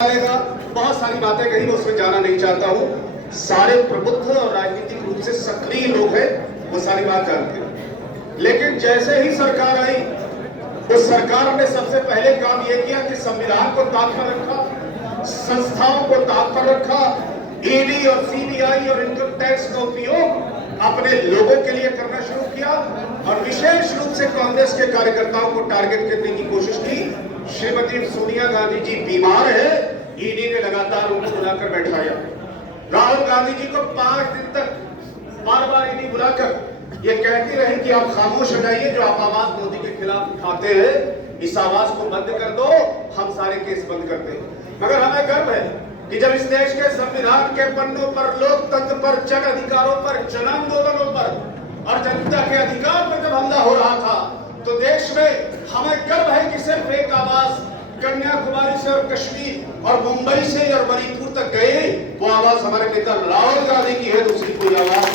बहुत सारी बातें कही, मैं उसमें जाना नहीं चाहता हूँ। सारे प्रबुद्ध और राजनीतिक रूप से सक्रिय लोग हैं, वो सारी बात जानते हैं। लेकिन जैसे ही सरकार आई, उस सरकार ने सबसे पहले काम यह किया कि संविधान को ताक पर रखा, संस्थाओं को ताक पर रखा, ईडी और सीबीआई और इनकम टैक्स का उपयोग अपने लोगों के लिए करना शुरू किया और विशेष रूप से कांग्रेस के कार्यकर्ताओं को टारगेट करने की कोशिश की। श्रीमती सोनिया गांधी जी बीमार है, ईडी ने लगातार उनको बुलाकर बैठाया। राहुल गांधी जी को 5 दिन तक बार बार ईडी बुलाकर ये कहती रही कि आप खामोश हो जाइए, जो आप आवाज मोदी के खिलाफ उठाते हैं इस आवाज को बंद कर दो, हम सारे केस बंद करते हैं। मगर हमें गर्व है कि जब इस देश के संविधान के पन्नों पर, लोकतंत्र पर, जन अधिकारों पर, जन आंदोलनों पर और जनता के अधिकार पर जब हमला हो रहा था, तो देश में हमें गर्व है कि सिर्फ एक आवाज कन्याकुमारी से और कश्मीर और मुंबई से और मणिपुर तक गए, वो आवाज हमारे नेता राहुल गांधी की है, दूसरी कोई आवाज।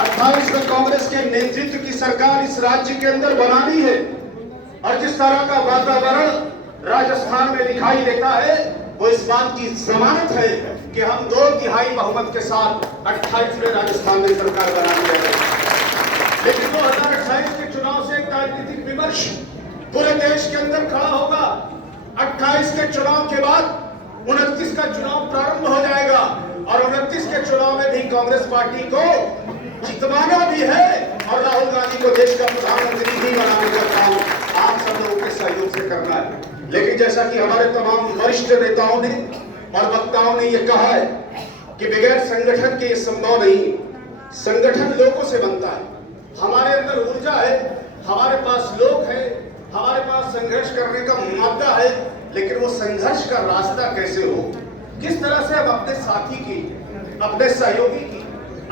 28 में कांग्रेस के नेतृत्व की सरकार इस राज्य के अंदर बनानी है और जिस तरह का वातावरण राजस्थान में दिखाई देता है, वो इस बात की जमानत है कि हम 2/3 बहुमत के साथ 28 में राजस्थान में सरकार बनाने जा रहे हैं। लेकिन 2028 के चुनाव से एक राजनीतिक विमर्श पूरे देश के अंदर खड़ा होगा। 28 के चुनाव के बाद 29 का चुनाव प्रारंभ हो जाएगा और 29 के चुनाव में भी कांग्रेस पार्टी को जितवाना भी है और राहुल गांधी को देश का प्रधानमंत्री भी बनाने का काम आप सब लोगों के सहयोग से करना है। लेकिन जैसा कि हमारे तमाम वरिष्ठ नेताओं ने और वक्ताओं ने यह कहा है कि बगैर संगठन के ये संभव नहीं। संगठन लोगों से बनता है। हमारे अंदर ऊर्जा है, हमारे पास लोग हैं, हमारे पास संघर्ष करने का मादा है, लेकिन वो संघर्ष का रास्ता कैसे हो, किस तरह से हम अपने साथी की, अपने सहयोगी की,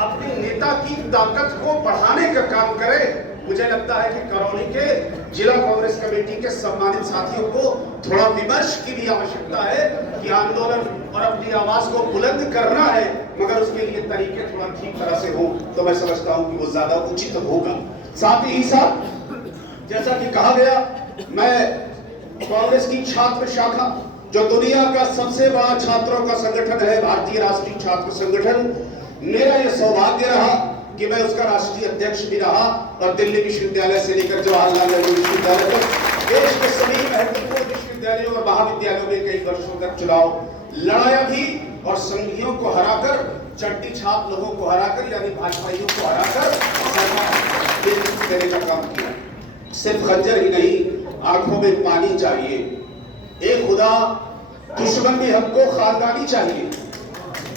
अपने नेता की ताकत को बढ़ाने का काम करें। मुझे लगता है कि करौली के जिला कांग्रेस कमेटी के सम्मानित साथियों को थोड़ा विमर्श की भी आवश्यकता है कि आंदोलन और अपनी आवाज को बुलंद करना है, मगर उसके लिए तरीके थोड़ा ठीक तरह से हो, तो मैं समझता हूं कि वो ज्यादा उचित होगा। साथ ही साथ जैसा कि कहा गया, मैं कांग्रेस की छात्र शाखा, जो दुनिया का सबसे बड़ा छात्रों का संगठन है, भारतीय राष्ट्रीय छात्र संगठन, मेरा यह सौभाग्य रहा कि मैं उसका राष्ट्रीय अध्यक्ष भी रहा और दिल्ली विश्वविद्यालय से लेकर जवाहरलाल नेहरू विश्वविद्यालय तक देश के सभी महत्वपूर्ण विश्वविद्यालयों और महाविद्यालयों में कई वर्षों तक चुनाव लड़ाया भी और संघियों को हराकर, चट्टी छाप लोगों को हराकर, यानी भाजपाइयों को हराकर देने का काम किया। सिर्फ खंजर ही नहीं, आंखों में पानी चाहिए। एक खुदा दुश्मन भी हमको खानदानी चाहिए।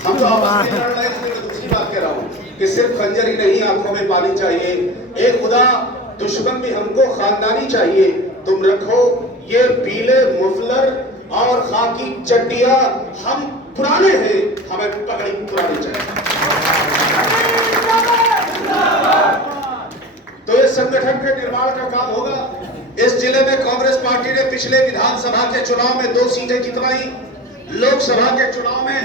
हम तो आपस में लड़ रहे हैं, मैं दूसरी बात कह रहा हूँ कि सिर्फ खंजर ही नहीं, आंखों में पानी चाहिए। एक खुदा दुश्मन भी हमको खानदानी चाहिए। तुम रखो ये पीले मुफलर और खाकी चड्डियां, हम पुराने हैं, हमें पगड़ी पुरानी चाहिए। तो इस संगठन के निर्माण का काम होगा। इस जिले में कांग्रेस पार्टी ने पिछले विधानसभा के चुनाव में 2 सीटें जितवाई। लोकसभा के चुनाव में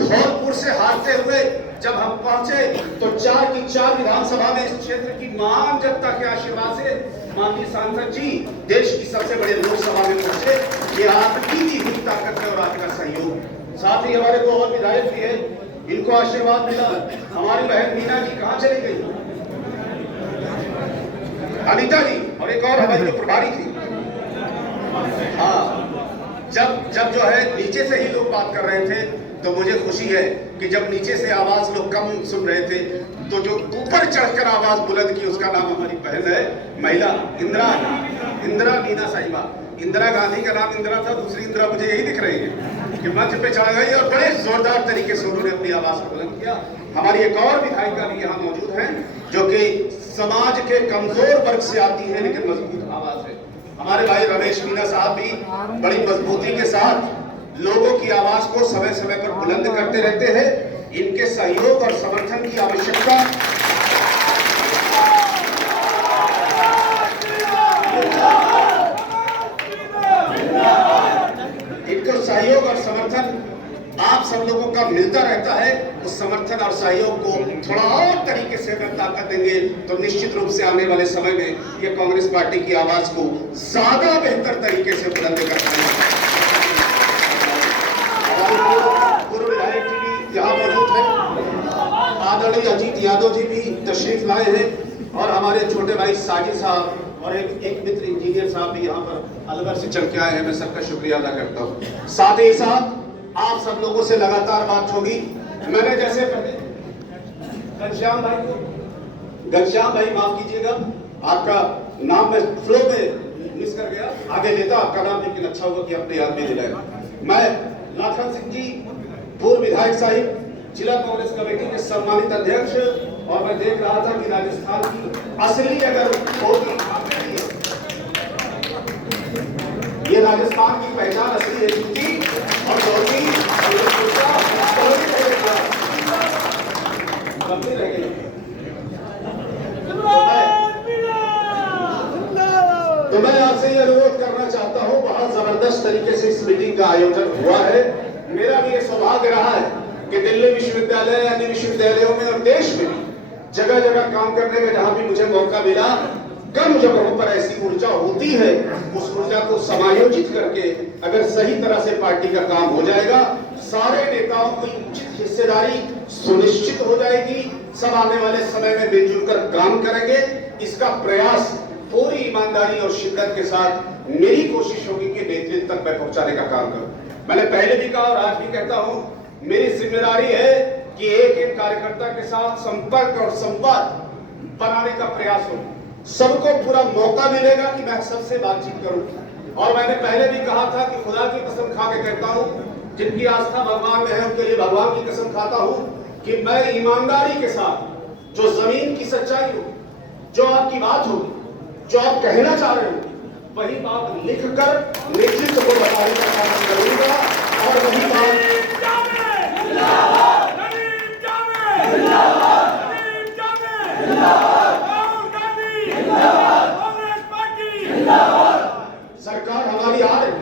धौलपुर से हारते हुए जब हम पहुंचे तो 4 की 4 विधानसभा में इस क्षेत्र की महान जनता के आशीर्वाद से माननीय सांसद जी देश की सबसे बड़ी लोकसभा में पहुंचे। ये आपकी दी हुई ताकत है और आपका सहयोग। साथ ही हमारे 2 और विधायक भी है, इनको आशीर्वाद मिला। हमारी बहन मीना जी कहाँ चली गई, अनिता जी, और एक और हमारी जो प्रभारी थी। हाँ, जब जो है नीचे से ही लोग बात कर रहे थे, तो मुझे खुशी है कि जब नीचे से आवाज लोग कम सुन रहे थे, तो जो ऊपर चढ़कर आवाज बुलंद की, उसका नाम हमारी बहन है, महिला इंदिरा मीना साहिबा। इंदिरा गांधी का नाम इंदिरा था, दूसरी इंदिरा मुझे यही दिख रही है कि मंच पे चढ़ गई और बड़े जोरदार तरीके से उन्होंने अपनी आवाज को बुलंद किया। हमारी एक और विधायिका भी यहाँ मौजूद है, जो कि समाज के कमजोर वर्ग से आती है, लेकिन मजबूत आवाज है। हमारे भाई रमेश मीना साहब भी बड़ी मजबूती के साथ लोगों की आवाज को समय समय पर बुलंद करते रहते हैं। इनके सहयोग और समर्थन की आवश्यकता इनको सहयोग और समर्थन आप सब लोगों का मिलता रहता है। उस समर्थन और सहयोग को थोड़ा और तरीके से अगर ताकत देंगे तो निश्चित रूप से आने वाले समय में ये कांग्रेस पार्टी की आवाज को ज्यादा बेहतर तरीके से बुलंद कर पाएंगे। यादव जी भी तशरीफ लाए हैं और हमारे छोटे भाई साजिद साहब और एक मित्र इंजीनियर साहब भी यहाँ पर अलवर से चल के आए हैं। मैं सबका शुक्रिया अदा करता हूँ। साथ ही साथ आप सब लोगों से लगातार बात होगी। मैंने जैसे पहले घनश्याम भाई माफ कीजिएगा, आपका नाम मैं फ्लो में मिस कर गया, आगे लेता आपका नाम, लेकिन अच्छा हुआ कि अपने याद में दिलाया। मैं लाखन सिंह जी पूर्व विधायक साहिब, जिला कांग्रेस कमेटी के सम्मानित अध्यक्ष, और मैं देख रहा था कि राजस्थान की असली अगर होगी, ये राजस्थान की पहचान असली है, जूती और धोती तो मैं आपसे ये अनुरोध करना चाहता हूं, बहुत जबरदस्त तरीके से इस मीटिंग का आयोजन हुआ है। मेरा भी ये सौभाग्य रहा है कि दिल्ली विश्वविद्यालय, अन्य विश्वविद्यालयों में और देश में भी जगह जगह काम करने में जहां भी मुझे मौका मिला, कम जगहों पर ऐसी ऊर्जा होती है, उस ऊर्जा को समायोजित करके अगर सही तरह से पार्टी का काम हो जाएगा, सारे नेताओं की उचित हिस्सेदारी सुनिश्चित हो जाएगी, सब आने वाले समय में मिलजुल कर काम करेंगे। इसका प्रयास पूरी ईमानदारी और शिद्दत के साथ मेरी कोशिश होगी कि नेतृत्व तक मैं पहुंचाने का काम करूं। मैंने पहले भी कहा और आज भी कहता हूं, मेरी जिम्मेदारी है कि एक एक कार्यकर्ता के साथ संपर्क और संवाद बनाने का प्रयास हो। सबको पूरा मौका मिलेगा कि मैं सबसे बातचीत करूं। और मैंने पहले भी कहा था कि खुदा की कसम खा के कहता हूं, जिनकी आस्था भगवान में है उनके लिए भगवान की कसम खाता हूं कि मैं ईमानदारी के साथ जो जमीन की सच्चाई हो, जो आपकी बात होगी, जो आप कहना चाह रहे हो, वही बात लिखकर नेतृत्व को बताने का काम करूंगा। और वही बात सरकार हमारी आ रही है,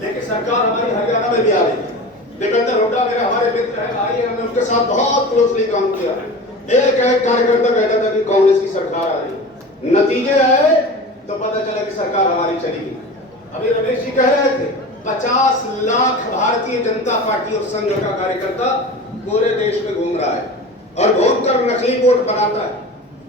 लेकिन सरकार हमारी हरियाणा में भी आ रही है। देवेंद्र हुड्डा मेरे हमारे मित्र हैं, भाई हैं, हमने उनके साथ बहुत क्लोजली काम किया। एक कार्यकर्ता कहता था कि कांग्रेस की सरकार आ रही है, नतीजे आए तो पता चला कि सरकार हमारी चली गई। अभी रमेश जी कह रहे थे 50 लाख भारतीय जनता पार्टी और संघ का कार्यकर्ता पूरे देश में घूम रहा है और घूमकर नकली वोट बनाता है,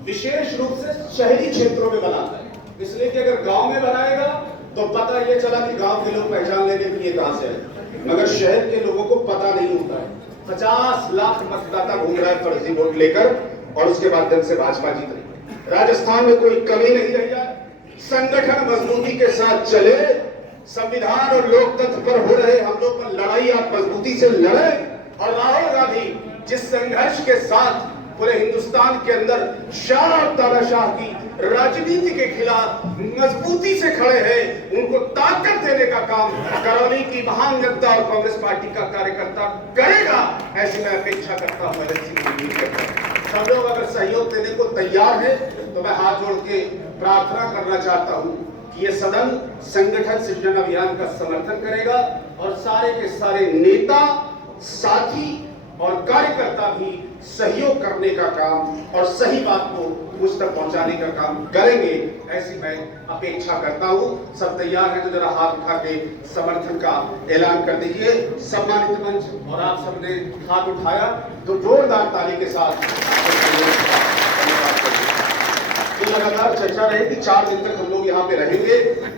विशेष रूप से शहरी क्षेत्रों में बनाता है। इसलिए कि अगर गांव में बनाएगा तो पता ये चला कि गांव के लोग पहचान लेंगे कि ये कहां से है, मगर शहर के लोगों को पता नहीं होता है। 50 लाख मतदाता घूम रहा है फर्जी वोट लेकर और उसके माध्यम से भाजपा जीत रही है। राजस्थान में कोई कमी नहीं रही है। संगठन मजबूती के साथ चले, संविधान और लोकतंत्र पर हो रहे हम लोग पर लड़ाई आप मजबूती से लड़े, और राहुल गांधी जिस संघर्ष के साथ पूरे हिंदुस्तान के अंदर शाह तानाशाह की राजनीति के खिलाफ मजबूती से खड़े हैं, उनको ताकत देने का काम करौली की महान जनता और कांग्रेस पार्टी का कार्यकर्ता करेगा, ऐसी मैं अपेक्षा करता हूं। सब लोग अगर सहयोग देने को तैयार है तो मैं हाथ जोड़ के प्रार्थना करना चाहता हूं कि ये सदन संगठन सृजन अभियान का समर्थन करेगा और सारे के सारे नेता, साथी और कार्यकर्ता भी सहयोग करने का काम और सही बात को मुझ तक पहुंचाने का काम करेंगे, ऐसी मैं अपेक्षा करता हूं। सब तैयार है तो जरा हाथ उठा के समर्थन का ऐलान कर दीजिए। सम्मानित मंच और आप सबने हाथ उठाया तो जोरदार ताली के साथ लगातार चर्चा रहेगी। 4 दिन तक हम लोग यहाँ पे रहेंगे।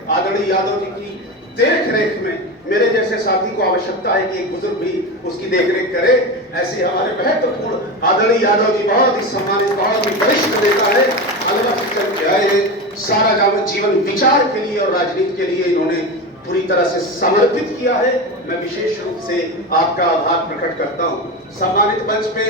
आदरणीय यादव जी की देख रेख में मेरे जैसे साथी को आवश्यकता है कि एक बुजुर्ग भी उसकी देखरेख करे, ऐसे हमारे महत्वपूर्ण आदरणीय यादव जी बहुत ही सम्मानित, बहुत ही वरिष्ठ नेता है, अलवर से चल के आए हैं। सारा जीवन विचार के लिए और राजनीति के लिए इन्होंने पूरी तरह से समर्पित किया है। मैं विशेष रूप से आपका आभार प्रकट करता हूं। सम्मानित मंच पे